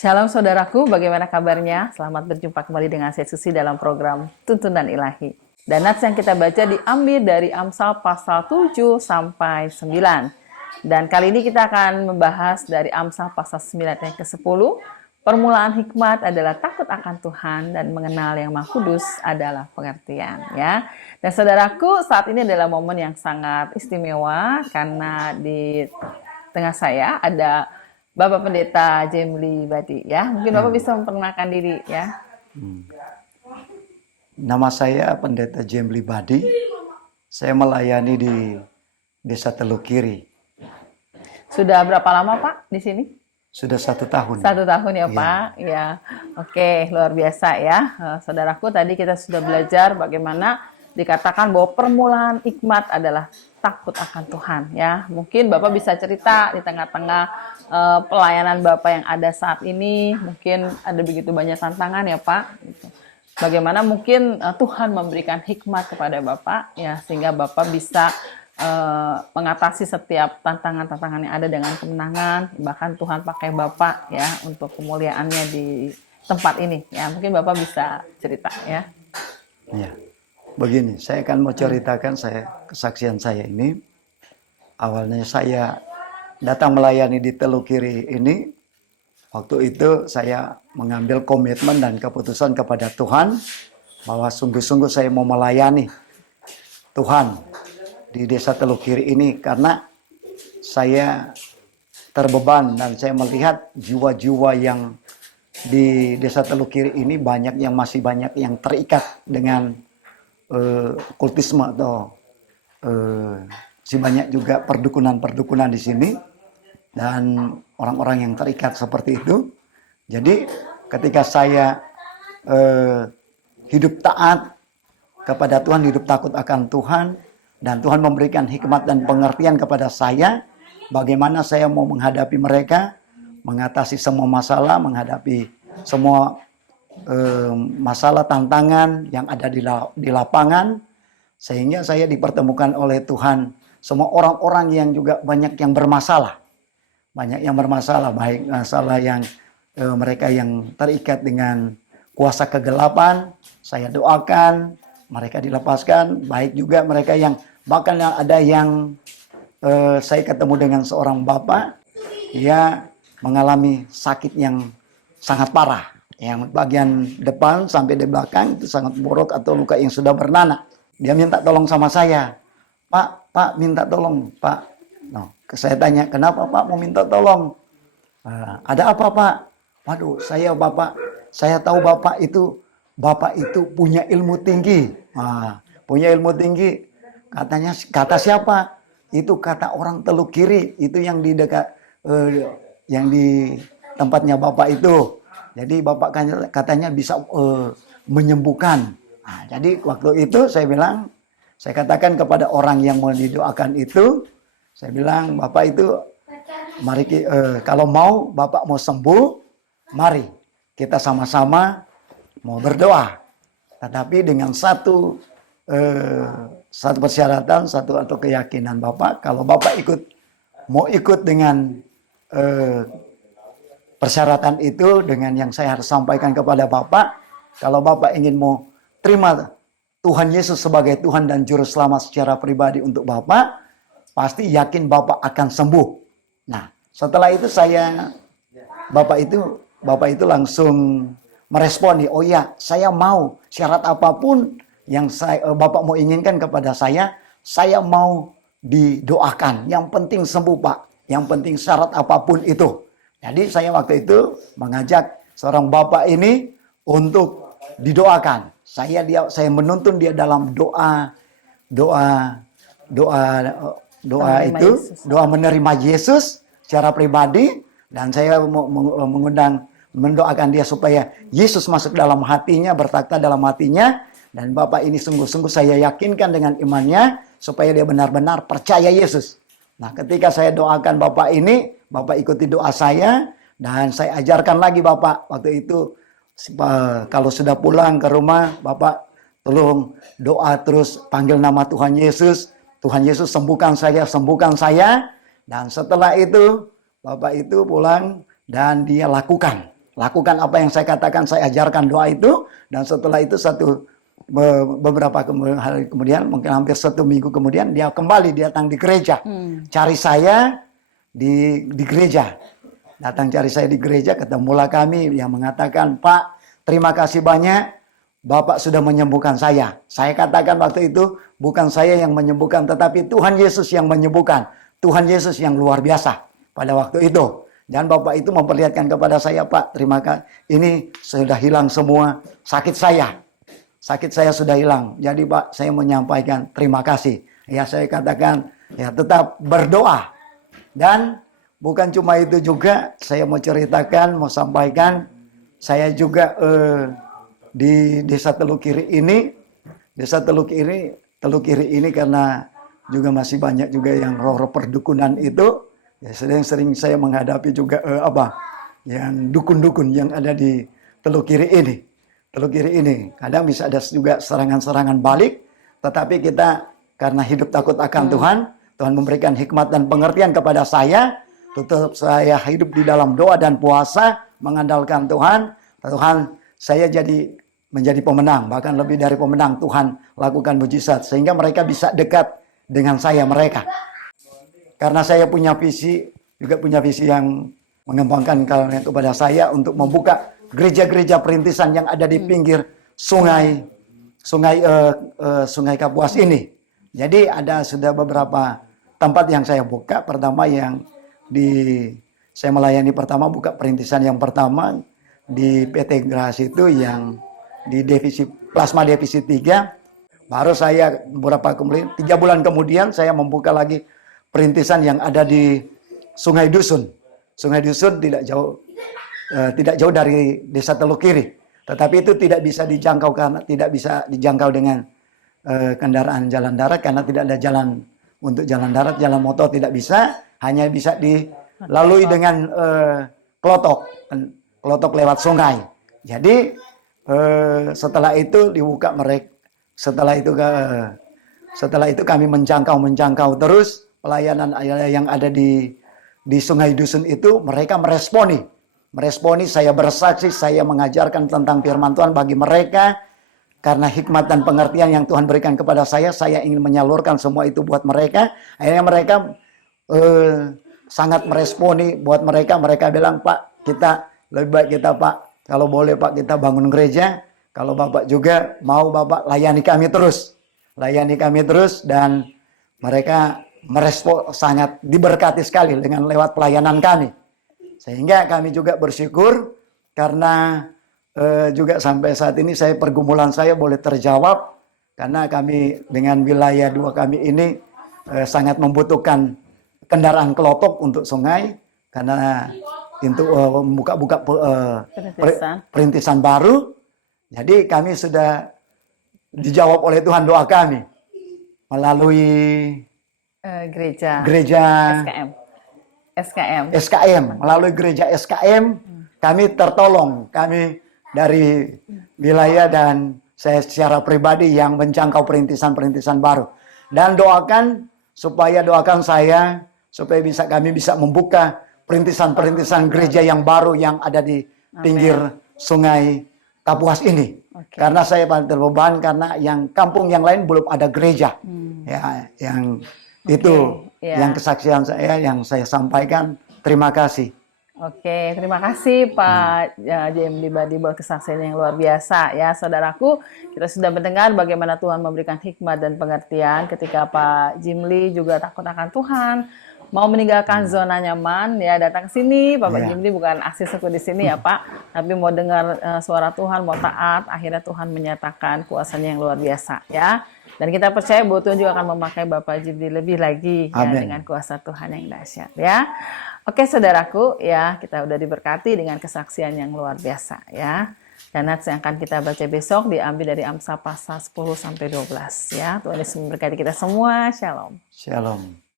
Shalom saudaraku, bagaimana kabarnya? Selamat berjumpa kembali dengan saya Susi dalam program Tuntunan Ilahi. Dan nats yang kita baca diambil dari Amsal pasal 7 sampai 9. Dan kali ini kita akan membahas dari Amsal pasal 9 yang ke-10. Permulaan hikmat adalah takut akan Tuhan dan mengenal Yang Maha Kudus adalah pengertian, ya. Dan saudaraku, saat ini adalah momen yang sangat istimewa karena di tengah saya ada Bapak Pendeta Jemli Badi, ya. Mungkin Bapak bisa memperkenalkan diri, ya. Nama saya Pendeta Jemli Badi. Saya melayani di Desa Teluk Kiri. Sudah berapa lama Pak di sini? Sudah 1 tahun. 1 tahun ya Pak, ya. Oke, luar biasa ya. Saudaraku, tadi kita sudah belajar bagaimana dikatakan bahwa permulaan hikmat adalah takut akan Tuhan, ya. Mungkin Bapak bisa cerita di tengah-tengah pelayanan Bapak yang ada saat ini, mungkin ada begitu banyak tantangan ya Pak. Gitu. Bagaimana mungkin Tuhan memberikan hikmat kepada Bapak, ya, sehingga Bapak bisa mengatasi setiap tantangan-tantangan yang ada dengan kemenangan. Bahkan Tuhan pakai Bapak ya untuk kemuliaannya di tempat ini, ya. Mungkin Bapak bisa cerita, ya. Ya. Begini, saya akan mau ceritakan kesaksian saya ini. Awalnya saya datang melayani di Teluk Kiri ini. Waktu itu saya mengambil komitmen dan keputusan kepada Tuhan bahwa sungguh-sungguh saya mau melayani Tuhan di Desa Teluk Kiri ini karena saya terbeban dan saya melihat jiwa-jiwa yang di Desa Teluk Kiri ini masih banyak yang terikat dengan kultisme atau banyak juga perdukunan-perdukunan di sini dan orang-orang yang terikat seperti itu. Jadi ketika saya hidup taat kepada Tuhan, hidup takut akan Tuhan, dan Tuhan memberikan hikmat dan pengertian kepada saya bagaimana saya mau menghadapi mereka, mengatasi semua masalah, menghadapi semua masalah tantangan yang ada di lapangan, sehingga saya dipertemukan oleh Tuhan semua orang-orang yang juga banyak yang bermasalah, baik masalah yang mereka yang terikat dengan kuasa kegelapan, saya doakan mereka dilepaskan, baik juga mereka yang bahkan ada yang saya ketemu dengan seorang bapak, dia mengalami sakit yang sangat parah. Yang bagian depan sampai di belakang itu sangat buruk atau luka yang sudah bernanah. Dia minta tolong sama saya. Pak minta tolong, Pak. No, saya tanya, kenapa Pak mau minta tolong? Ada apa Pak? Waduh, saya tahu Bapak itu punya ilmu tinggi. Punya ilmu tinggi. Katanya, kata siapa? Itu kata orang Teluk Kiri. Itu yang di dekat, yang di tempatnya Bapak itu. Jadi Bapak katanya bisa menyembuhkan. Jadi waktu itu saya katakan kepada orang yang mau didoakan itu, saya bilang, Bapak itu, mari kalau mau Bapak mau sembuh, mari kita sama-sama mau berdoa. Tetapi dengan satu persyaratan, atau keyakinan Bapak, kalau Bapak mau ikut dengan persyaratan itu dengan yang saya harus sampaikan kepada Bapak, kalau Bapak ingin mau terima Tuhan Yesus sebagai Tuhan dan Juru Selamat secara pribadi untuk Bapak, pasti yakin Bapak akan sembuh. Nah, setelah itu Bapak itu langsung meresponi, oh ya, saya mau syarat apapun yang Bapak mau inginkan kepada saya mau didoakan. Yang penting sembuh Pak, yang penting syarat apapun itu. Jadi saya waktu itu mengajak seorang Bapak ini untuk didoakan. Saya menuntun dia dalam doa menerima Yesus secara pribadi, dan saya mendoakan dia supaya Yesus masuk dalam hatinya, bertakhta dalam hatinya, dan Bapak ini sungguh-sungguh saya yakinkan dengan imannya supaya dia benar-benar percaya Yesus. Nah, ketika saya doakan Bapak ini, Bapak ikuti doa saya, dan saya ajarkan lagi Bapak waktu itu, kalau sudah pulang ke rumah, Bapak tolong doa terus, panggil nama Tuhan Yesus. Tuhan Yesus sembuhkan saya. Dan setelah itu Bapak itu pulang dan dia lakukan. lakukan apa yang saya katakan, saya ajarkan doa itu, dan setelah itu beberapa hari kemudian, mungkin hampir 1 minggu kemudian, dia kembali datang di gereja, cari saya di gereja, datang cari saya di gereja, ketemulah kami, yang mengatakan, Pak, terima kasih banyak, Bapak sudah menyembuhkan saya. Saya katakan waktu itu, bukan saya yang menyembuhkan, tetapi Tuhan Yesus yang menyembuhkan, Tuhan Yesus yang luar biasa pada waktu itu. Dan Bapak itu memperlihatkan kepada saya, Pak, terima kasih, ini sudah hilang semua sakit saya. Sakit saya sudah hilang. Jadi Pak, saya menyampaikan terima kasih. Ya, saya katakan, ya tetap berdoa. Dan bukan cuma itu juga, saya mau ceritakan, mau sampaikan, saya juga di Desa Teluk Kiri ini, Teluk Kiri ini karena juga masih banyak juga yang roh-roh perdukunan itu. Ya, sering saya menghadapi juga yang dukun-dukun yang ada di Teluk Kiri ini. Teluk Kiri ini kadang bisa ada juga serangan-serangan balik, tetapi kita karena hidup takut akan Tuhan, Tuhan memberikan hikmat dan pengertian kepada saya. Tetap saya hidup di dalam doa dan puasa, mengandalkan Tuhan. Tuhan, saya menjadi pemenang, bahkan lebih dari pemenang. Tuhan lakukan mujizat sehingga mereka bisa dekat dengan saya mereka. Karena saya punya visi yang mengembangkan kepada saya untuk membuka gereja-gereja perintisan yang ada di pinggir sungai Kapuas ini. Jadi ada sudah beberapa tempat yang saya buka. Pertama saya melayani pertama, buka perintisan yang pertama di PT Gras itu yang di plasma divisi 3. Baru saya 3 bulan kemudian saya membuka lagi perintisan yang ada di Sungai Dusun. Sungai Dusun tidak jauh dari Desa Teluk Kiri. Tetapi itu tidak bisa dijangkau karena tidak bisa dijangkau dengan kendaraan jalan darat karena tidak ada jalan untuk jalan darat, jalan motor tidak bisa, hanya bisa dilalui dengan klotok lewat sungai. Jadi setelah itu dibuka mereka, setelah itu kami menjangkau terus. Pelayanan yang ada di Sungai Dusun itu mereka meresponi saya bersaksi, saya mengajarkan tentang firman Tuhan bagi mereka karena hikmat dan pengertian yang Tuhan berikan kepada saya ingin menyalurkan semua itu buat mereka. Akhirnya mereka sangat meresponi buat mereka bilang, Pak, kita lebih baik kita, Pak, kalau boleh Pak kita bangun gereja, kalau Bapak juga mau Bapak layani kami terus, dan mereka merespon sangat diberkati sekali dengan lewat pelayanan kami. Sehingga kami juga bersyukur karena juga sampai saat ini pergumulan saya boleh terjawab karena kami dengan wilayah 2 kami ini sangat membutuhkan kendaraan klotok untuk sungai karena untuk membuka perintisan baru. Jadi kami sudah dijawab oleh Tuhan doa kami melalui gereja SKM. Melalui gereja SKM kami tertolong, kami dari wilayah dan saya secara pribadi yang menjangkau perintisan baru. Dan doakan saya supaya kami bisa membuka perintisan gereja yang baru yang ada di pinggir Sungai Kapuas ini. Okay. Karena saya paling terbeban karena yang kampung yang lain belum ada gereja. Ya, yang itu yang kesaksian saya yang saya sampaikan. Terima kasih. Oke, terima kasih Pak JMD Badi buat kesaksian yang luar biasa ya, saudaraku. Kita sudah mendengar bagaimana Tuhan memberikan hikmat dan pengertian ketika Pak Jimli juga takut akan Tuhan, mau meninggalkan zona nyaman ya, datang ke sini. Pak Jimli bukan aksi suku di sini ya Pak, tapi mau dengar suara Tuhan, mau taat. Akhirnya Tuhan menyatakan kuasanya yang luar biasa ya. Dan kita percaya bahwa Tuhan juga akan memakai Bapak Jimli lebih lagi ya, dengan kuasa Tuhan yang dahsyat ya. Oke saudaraku ya, kita udah diberkati dengan kesaksian yang luar biasa ya. Dan nats yang akan kita baca besok diambil dari Amsal pasal 10-12 ya. Tuhan Yesus memberkati kita semua. Shalom. Shalom.